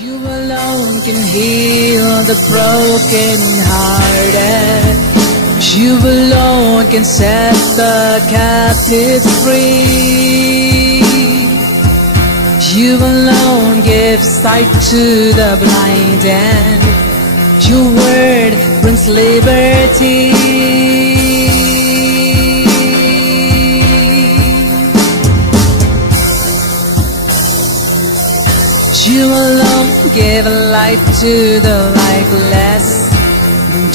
You alone can heal the broken hearted. You alone can set the captives free. You alone give sight to the blind, and your word brings liberty. You alone give light to the lifeless.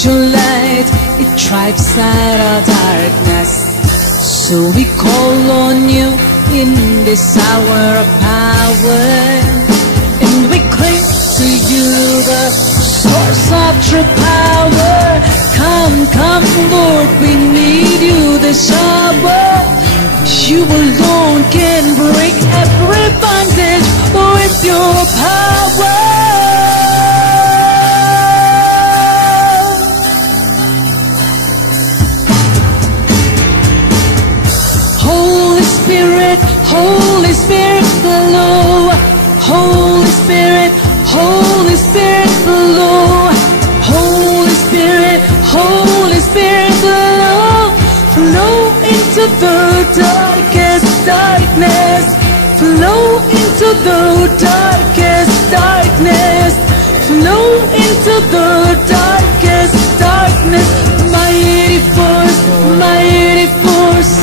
Your light, it drives out our darkness. So we call on you in this hour of power, and we cling to you, the source of true power. Come, come, Lord, we need you this hour. You alone can break every bondage with your power. Holy Spirit, Holy Spirit, flow. Holy Spirit, Holy Spirit, flow. Holy Spirit, Holy Spirit, flow. Flow into the darkest darkness. Flow into the darkest darkness. Flow into the darkest darkness. Mighty force, mighty force.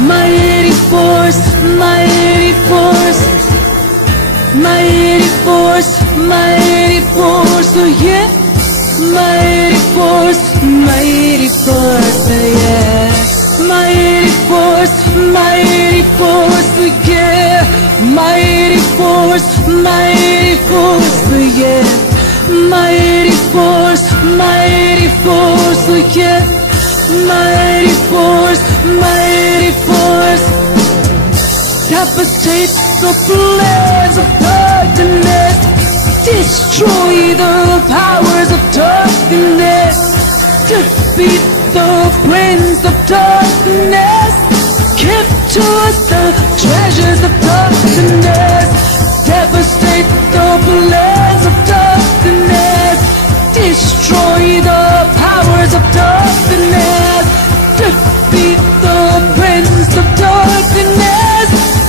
Mighty force, mighty force. Mighty force, mighty force, oh yeah. Mighty force, oh yeah. Mighty force, oh yeah. Mighty force, oh yeah. Mighty force, oh yeah. Mighty force, devastate the plans of darkness. Destroy the powers of darkness. Defeat the prince of darkness. Give to us the treasures of darkness. Devastate the plans of darkness. Destroy the powers of darkness. Defeat the prince of darkness.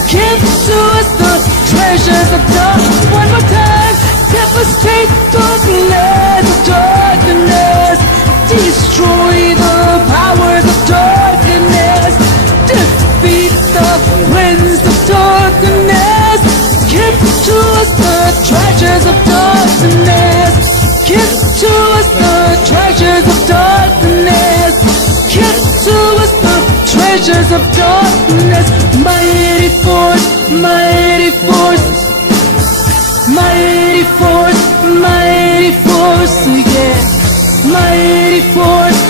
Give to us the treasures of darkness. One more time. Devastate the plans of darkness. Destroy the powers of darkness. Defeat the prince of darkness. Give to us the treasures of darkness. Give to us the treasures of darkness. Give to us the treasures of darkness. Mighty force, mighty force. Mighty force, yeah. Mighty force,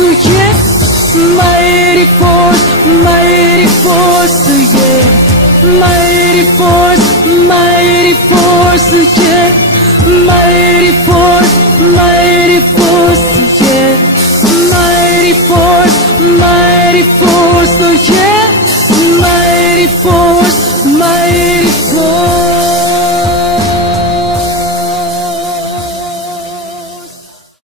oh yeah. Mighty force, oh yeah. Mighty force, oh yeah. Mighty force, oh yeah. Mighty force, oh yeah.